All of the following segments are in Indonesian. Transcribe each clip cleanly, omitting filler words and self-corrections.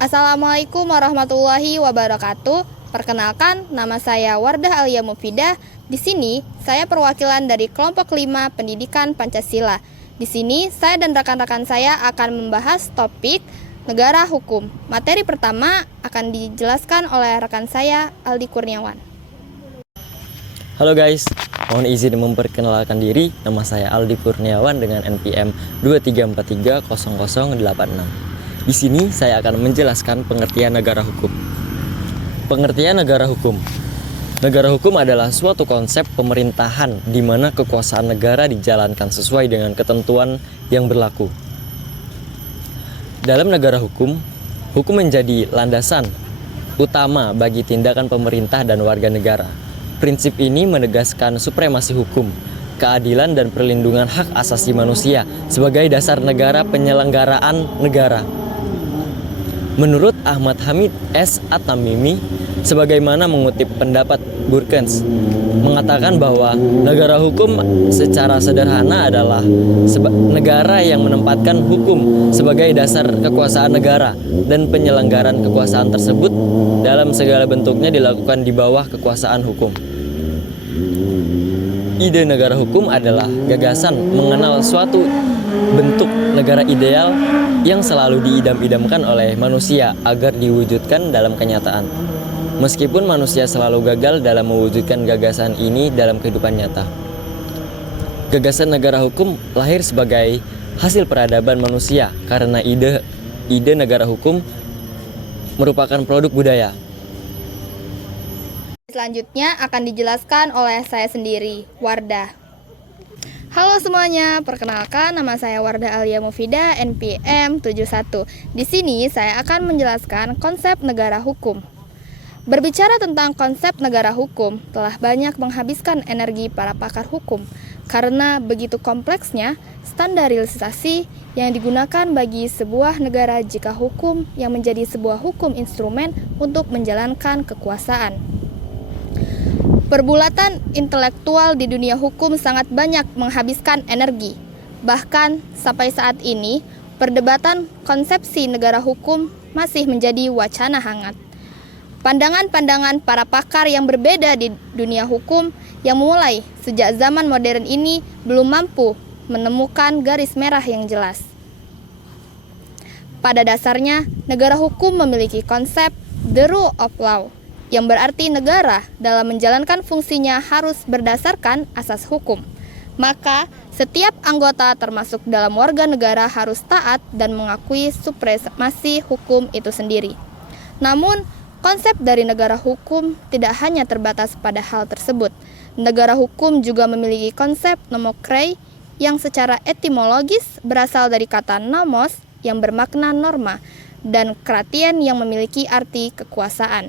Assalamualaikum warahmatullahi wabarakatuh. Perkenalkan, nama saya Wardah Alia Mufidah. Di sini, saya perwakilan dari kelompok 5 Pendidikan Pancasila. Di sini, saya dan rekan-rekan saya akan membahas topik negara hukum. Materi pertama akan dijelaskan oleh rekan saya, Aldi Kurniawan. Halo guys, mohon izin memperkenalkan diri. Nama saya Aldi Kurniawan dengan NPM 23430086. Di sini saya akan menjelaskan pengertian negara hukum. Pengertian negara hukum. Negara hukum adalah suatu konsep pemerintahan di mana kekuasaan negara dijalankan sesuai dengan ketentuan yang berlaku. Dalam negara hukum, hukum menjadi landasan utama bagi tindakan pemerintah dan warga negara. Prinsip ini menegaskan supremasi hukum, keadilan dan perlindungan hak asasi manusia sebagai dasar negara penyelenggaraan negara. Menurut Ahmad Hamid S. At-Tamimi, sebagaimana mengutip pendapat Burkens, mengatakan bahwa negara hukum secara sederhana adalah negara yang menempatkan hukum sebagai dasar kekuasaan negara dan penyelenggaraan kekuasaan tersebut dalam segala bentuknya dilakukan di bawah kekuasaan hukum. Ide negara hukum adalah gagasan mengenal suatu bentuk negara ideal yang selalu diidam-idamkan oleh manusia agar diwujudkan dalam kenyataan. Meskipun manusia selalu gagal dalam mewujudkan gagasan ini dalam kehidupan nyata. Gagasan negara hukum lahir sebagai hasil peradaban manusia karena ide negara hukum merupakan produk budaya. Selanjutnya akan dijelaskan oleh saya sendiri, Wardah. Halo semuanya, perkenalkan nama saya Wardah Alia Mufidah, NPM 71. Di sini saya akan menjelaskan konsep negara hukum. Berbicara tentang konsep negara hukum telah banyak menghabiskan energi para pakar hukum karena begitu kompleksnya standarisasi yang digunakan bagi sebuah negara jika hukum yang menjadi sebuah hukum instrumen untuk menjalankan kekuasaan. Perbulatan intelektual di dunia hukum sangat banyak menghabiskan energi. Bahkan sampai saat ini, perdebatan konsepsi negara hukum masih menjadi wacana hangat. Pandangan-pandangan para pakar yang berbeda di dunia hukum yang mulai sejak zaman modern ini belum mampu menemukan garis merah yang jelas. Pada dasarnya, negara hukum memiliki konsep the rule of law, yang berarti negara dalam menjalankan fungsinya harus berdasarkan asas hukum. Maka, setiap anggota termasuk dalam warga negara harus taat dan mengakui supremasi hukum itu sendiri. Namun, konsep dari negara hukum tidak hanya terbatas pada hal tersebut. Negara hukum juga memiliki konsep nomokrasi yang secara etimologis berasal dari kata nomos yang bermakna norma dan kratien yang memiliki arti kekuasaan.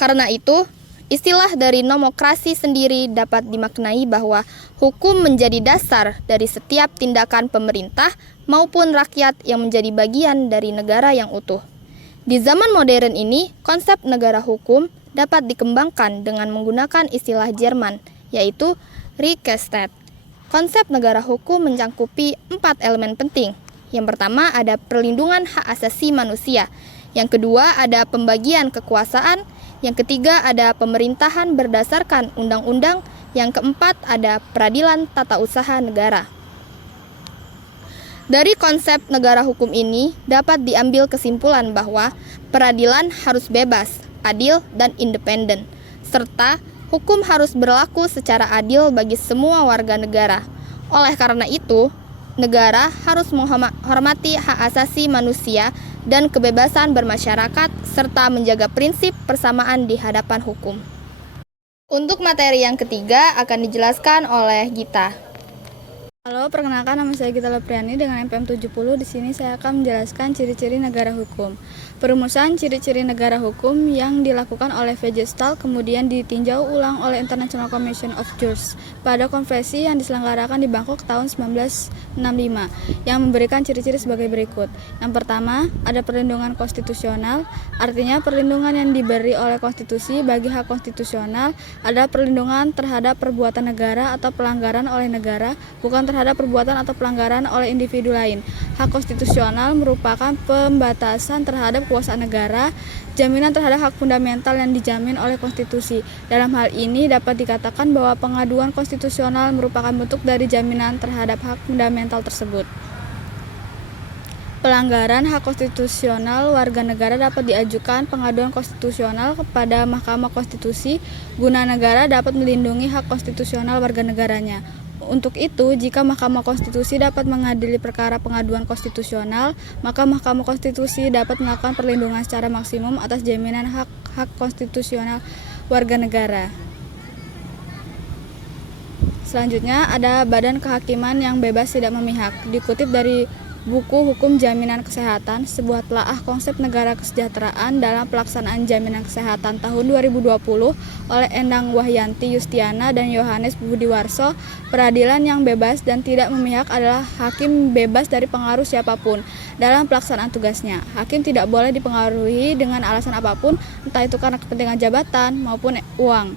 Karena itu, istilah dari nomokrasi sendiri dapat dimaknai bahwa hukum menjadi dasar dari setiap tindakan pemerintah maupun rakyat yang menjadi bagian dari negara yang utuh. Di zaman modern ini, konsep negara hukum dapat dikembangkan dengan menggunakan istilah Jerman, yaitu Rechtsstaat. Konsep negara hukum mencakupi 4 elemen penting. Yang pertama ada perlindungan hak asasi manusia. Yang kedua ada pembagian kekuasaan. Yang ketiga ada pemerintahan berdasarkan undang-undang. Yang keempat ada peradilan tata usaha negara. Dari konsep negara hukum ini dapat diambil kesimpulan bahwa peradilan harus bebas, adil, dan independen, serta hukum harus berlaku secara adil bagi semua warga negara. Oleh karena itu, negara harus menghormati hak asasi manusia dan kebebasan bermasyarakat, serta menjaga prinsip persamaan di hadapan hukum. Untuk materi yang ketiga akan dijelaskan oleh Gita. Halo, perkenalkan nama saya Gita Lopriani dengan NPM 70. Di sini saya akan menjelaskan ciri-ciri negara hukum. Perumusan ciri-ciri negara hukum yang dilakukan oleh V.J. Stahl kemudian ditinjau ulang oleh International Commission of Jurists pada konferensi yang diselenggarakan di Bangkok tahun 1965 yang memberikan ciri-ciri sebagai berikut. Yang pertama, ada perlindungan konstitusional, artinya perlindungan yang diberi oleh konstitusi bagi hak konstitusional adalah perlindungan terhadap perbuatan negara atau pelanggaran oleh negara, bukan terhadap perbuatan atau pelanggaran oleh individu lain. Hak konstitusional merupakan pembatasan terhadap kekuasaan negara, jaminan terhadap hak fundamental yang dijamin oleh konstitusi. Dalam hal ini dapat dikatakan bahwa pengaduan konstitusional merupakan bentuk dari jaminan terhadap hak fundamental tersebut. Pelanggaran hak konstitusional warga negara dapat diajukan pengaduan konstitusional kepada Mahkamah Konstitusi guna negara dapat melindungi hak konstitusional warga negaranya. Untuk itu, jika Mahkamah Konstitusi dapat mengadili perkara pengaduan konstitusional, maka Mahkamah Konstitusi dapat melakukan perlindungan secara maksimum atas jaminan hak-hak konstitusional warga negara. Selanjutnya, ada Badan Kehakiman yang bebas tidak memihak. Dikutip dari buku Hukum Jaminan Kesehatan, sebuah telaah konsep negara kesejahteraan dalam pelaksanaan jaminan kesehatan tahun 2020 oleh Endang Wahyanti Yustiana dan Yohanes Budiwarso, peradilan yang bebas dan tidak memihak adalah hakim bebas dari pengaruh siapapun dalam pelaksanaan tugasnya. Hakim tidak boleh dipengaruhi dengan alasan apapun, entah itu karena kepentingan jabatan maupun uang.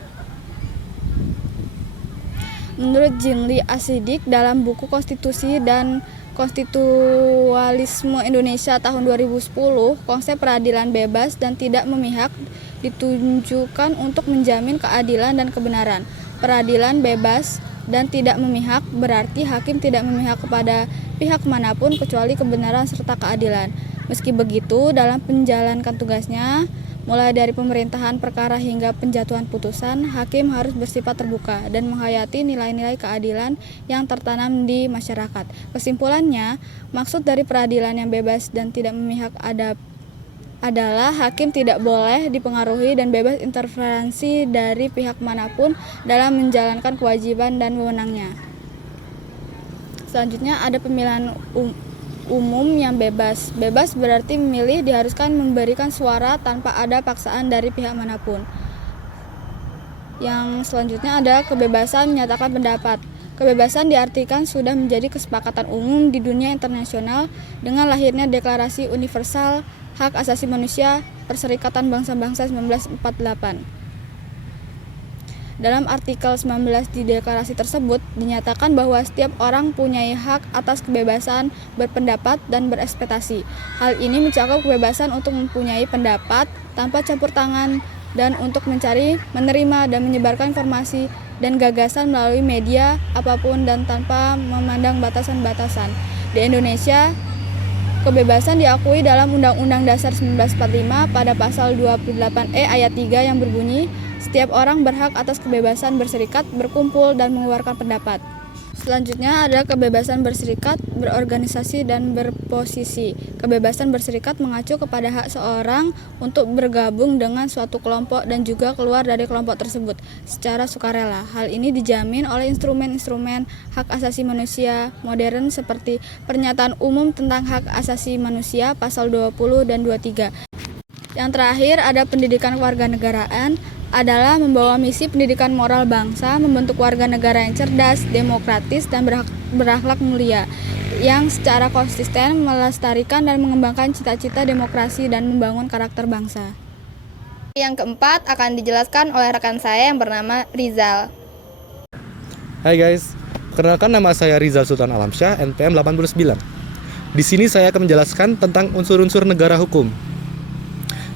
Menurut Jean Lee Asidik dalam buku Konstitusi dan Konstitualisme Indonesia tahun 2010, konsep peradilan bebas dan tidak memihak ditunjukkan untuk menjamin keadilan dan kebenaran. Peradilan bebas dan tidak memihak berarti hakim tidak memihak kepada pihak manapun kecuali kebenaran serta keadilan. Meski begitu, dalam menjalankan tugasnya, mulai dari pemerintahan perkara hingga penjatuhan putusan, hakim harus bersifat terbuka dan menghayati nilai-nilai keadilan yang tertanam di masyarakat. Kesimpulannya, maksud dari peradilan yang bebas dan tidak memihak adalah hakim tidak boleh dipengaruhi dan bebas interferensi dari pihak manapun dalam menjalankan kewajiban dan wewenangnya. Selanjutnya ada pemilihan umum yang bebas. Bebas berarti memilih diharuskan memberikan suara tanpa ada paksaan dari pihak manapun. Yang selanjutnya ada kebebasan menyatakan pendapat. Kebebasan diartikan sudah menjadi kesepakatan umum di dunia internasional dengan lahirnya Deklarasi Universal Hak Asasi Manusia Perserikatan Bangsa-Bangsa 1948. Dalam artikel 19 di deklarasi tersebut dinyatakan bahwa setiap orang punya hak atas kebebasan berpendapat dan berekspektasi. Hal ini mencakup kebebasan untuk mempunyai pendapat tanpa campur tangan dan untuk mencari, menerima, dan menyebarkan informasi dan gagasan melalui media apapun dan tanpa memandang batasan-batasan. Di Indonesia, kebebasan diakui dalam Undang-Undang Dasar 1945 pada pasal 28E ayat 3 yang berbunyi, setiap orang berhak atas kebebasan berserikat, berkumpul, dan mengeluarkan pendapat. Selanjutnya ada kebebasan berserikat, berorganisasi, dan berposisi. Kebebasan berserikat mengacu kepada hak seorang untuk bergabung dengan suatu kelompok dan juga keluar dari kelompok tersebut secara sukarela. Hal ini dijamin oleh instrumen-instrumen hak asasi manusia modern seperti Pernyataan Umum tentang Hak Asasi Manusia pasal 20 dan 23. Yang terakhir ada pendidikan kewarganegaraan, adalah membawa misi pendidikan moral bangsa, membentuk warga negara yang cerdas, demokratis, dan berakhlak mulia, yang secara konsisten melestarikan dan mengembangkan cita-cita demokrasi dan membangun karakter bangsa. Yang keempat akan dijelaskan oleh rekan saya yang bernama Rizal. Hai guys, perkenalkan nama saya Rizal Sultan Alamsyah, NPM 89. Di sini saya akan menjelaskan tentang unsur-unsur negara hukum.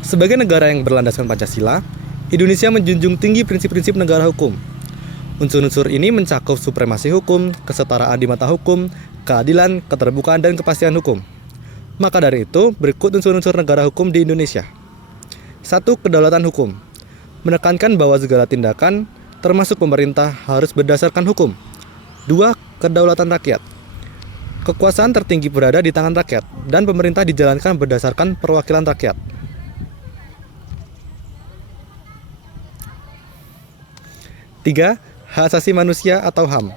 Sebagai negara yang berlandaskan Pancasila, Indonesia menjunjung tinggi prinsip-prinsip negara hukum. Unsur-unsur ini mencakup supremasi hukum, kesetaraan di mata hukum, keadilan, keterbukaan, dan kepastian hukum. Maka dari itu, berikut unsur-unsur negara hukum di Indonesia. 1. Kedaulatan hukum. Menekankan bahwa segala tindakan, termasuk pemerintah, harus berdasarkan hukum. 2. Kedaulatan rakyat. Kekuasaan tertinggi berada di tangan rakyat, dan pemerintah dijalankan berdasarkan perwakilan rakyat. 3. Hak asasi manusia atau HAM.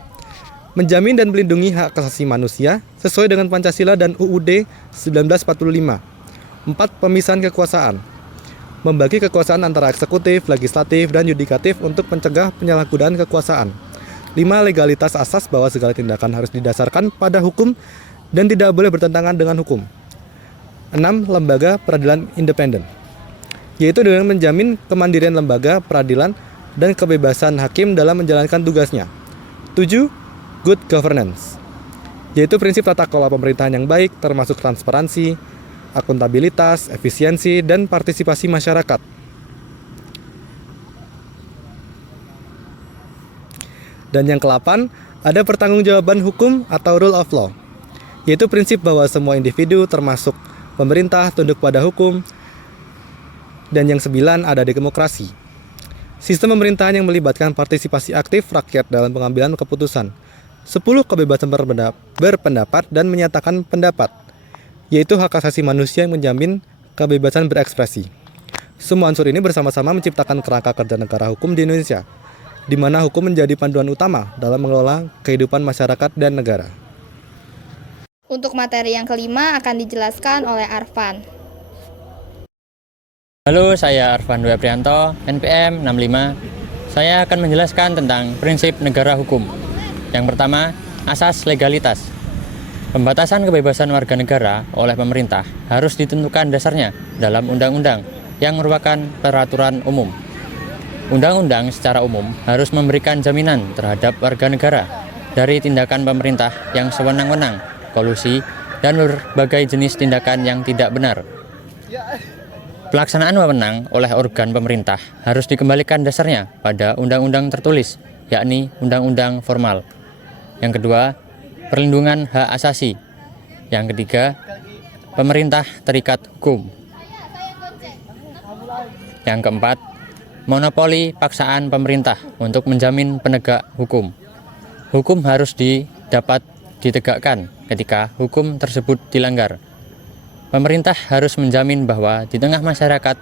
menjamin dan melindungi hak asasi manusia sesuai dengan Pancasila dan UUD 1945. 4. Pemisahan kekuasaan. Membagi kekuasaan antara eksekutif, legislatif, dan yudikatif untuk mencegah penyalahgunaan kekuasaan. 5. Legalitas asas bahwa segala tindakan harus didasarkan pada hukum dan tidak boleh bertentangan dengan hukum. 6. Lembaga peradilan independen, yaitu dengan menjamin kemandirian lembaga peradilan dan kebebasan hakim dalam menjalankan tugasnya. 7. Good governance, yaitu prinsip tata kelola pemerintahan yang baik termasuk transparansi, akuntabilitas, efisiensi, dan partisipasi masyarakat. Dan yang ke-8, ada pertanggungjawaban hukum atau rule of law, yaitu prinsip bahwa semua individu termasuk pemerintah tunduk pada hukum. Dan yang 9, ada demokrasi, sistem pemerintahan yang melibatkan partisipasi aktif rakyat dalam pengambilan keputusan. 10. Kebebasan berpendapat dan menyatakan pendapat, yaitu hak asasi manusia yang menjamin kebebasan berekspresi. Semua unsur ini bersama-sama menciptakan kerangka kerja negara hukum di Indonesia, di mana hukum menjadi panduan utama dalam mengelola kehidupan masyarakat dan negara. Untuk materi yang kelima akan dijelaskan oleh Arfan. Halo, saya Arfan Dwi Aprianto, NPM 65. Saya akan menjelaskan tentang prinsip negara hukum. Yang pertama, asas legalitas. Pembatasan kebebasan warga negara oleh pemerintah harus ditentukan dasarnya dalam undang-undang yang merupakan peraturan umum. Undang-undang secara umum harus memberikan jaminan terhadap warga negara dari tindakan pemerintah yang sewenang-wenang, kolusi, dan berbagai jenis tindakan yang tidak benar. Pelaksanaan wewenang oleh organ pemerintah harus dikembalikan dasarnya pada undang-undang tertulis, yakni undang-undang formal. Yang kedua, perlindungan hak asasi. Yang ketiga, pemerintah terikat hukum. Yang keempat, monopoli paksaan pemerintah untuk menjamin penegak hukum. Hukum harus dapat ditegakkan ketika hukum tersebut dilanggar. Pemerintah harus menjamin bahwa di tengah masyarakat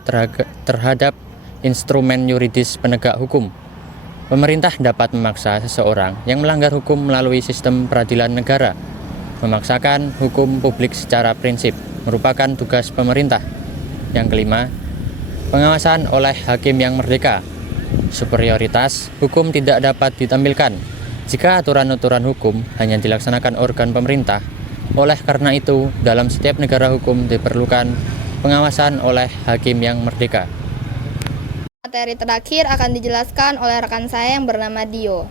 terhadap instrumen yuridis penegak hukum, pemerintah dapat memaksa seseorang yang melanggar hukum melalui sistem peradilan negara. Memaksakan hukum publik secara prinsip merupakan tugas pemerintah. Yang kelima, pengawasan oleh hakim yang merdeka. Superioritas hukum tidak dapat ditampilkan jika aturan-aturan hukum hanya dilaksanakan organ pemerintah. Oleh karena itu, dalam setiap negara hukum diperlukan pengawasan oleh hakim yang merdeka. Materi terakhir akan dijelaskan oleh rekan saya yang bernama Dio.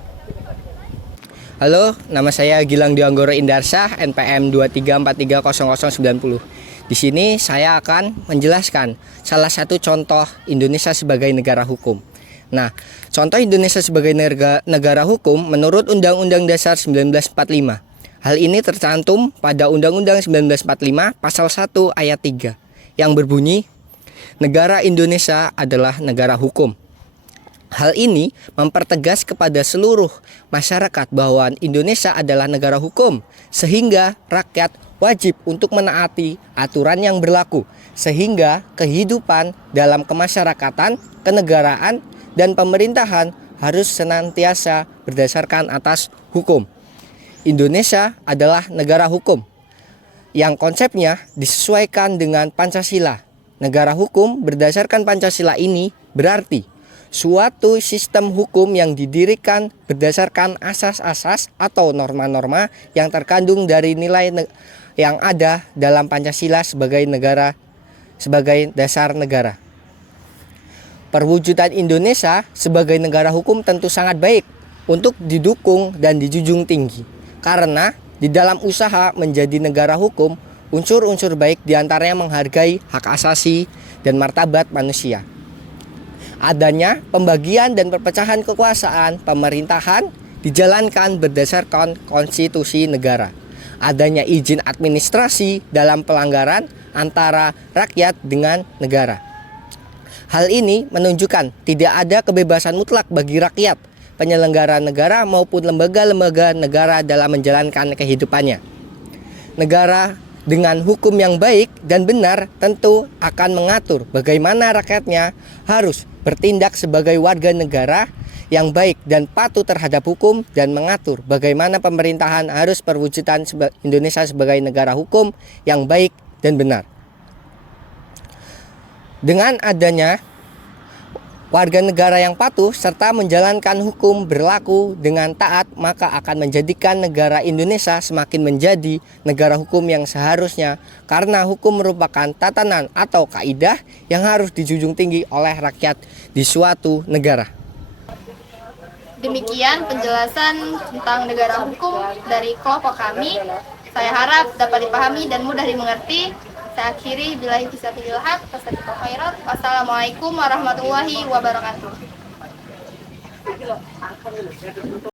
Halo, nama saya Gilang Dianggoro Indarsyah, NPM 23430090. Di sini saya akan menjelaskan salah satu contoh Indonesia sebagai negara hukum. Nah, contoh Indonesia sebagai negara hukum menurut Undang-Undang Dasar 1945. Hal ini tercantum pada Undang-Undang 1945 Pasal 1 Ayat 3 yang berbunyi, negara Indonesia adalah negara hukum. Hal ini mempertegas kepada seluruh masyarakat bahwa Indonesia adalah negara hukum, sehingga rakyat wajib untuk menaati aturan yang berlaku, sehingga kehidupan dalam kemasyarakatan, kenegaraan, dan pemerintahan harus senantiasa berdasarkan atas hukum. Indonesia adalah negara hukum yang konsepnya disesuaikan dengan Pancasila. Negara hukum berdasarkan Pancasila ini berarti suatu sistem hukum yang didirikan berdasarkan asas-asas atau norma-norma yang terkandung dari nilai yang ada dalam Pancasila sebagai dasar negara. Perwujudan Indonesia sebagai negara hukum tentu sangat baik untuk didukung dan dijunjung tinggi. Karena di dalam usaha menjadi negara hukum, unsur-unsur baik diantaranya menghargai hak asasi dan martabat manusia. Adanya pembagian dan perpecahan kekuasaan pemerintahan dijalankan berdasarkan konstitusi negara. Adanya izin administrasi dalam pelanggaran antara rakyat dengan negara. Hal ini menunjukkan tidak ada kebebasan mutlak bagi rakyat, penyelenggara negara maupun lembaga-lembaga negara dalam menjalankan kehidupannya. Negara dengan hukum yang baik dan benar tentu akan mengatur bagaimana rakyatnya harus bertindak sebagai warga negara yang baik dan patuh terhadap hukum dan mengatur bagaimana pemerintahan harus perwujudan Indonesia sebagai negara hukum yang baik dan benar. Dengan adanya warga negara yang patuh serta menjalankan hukum berlaku dengan taat, maka akan menjadikan negara Indonesia semakin menjadi negara hukum yang seharusnya, karena hukum merupakan tatanan atau kaidah yang harus dijunjung tinggi oleh rakyat di suatu negara. Demikian penjelasan tentang negara hukum dari kelompok kami. Saya harap dapat dipahami dan mudah dimengerti. Saya akhiri, billahi taufiq wal haq, wassalamualaikum warahmatullahi wabarakatuh.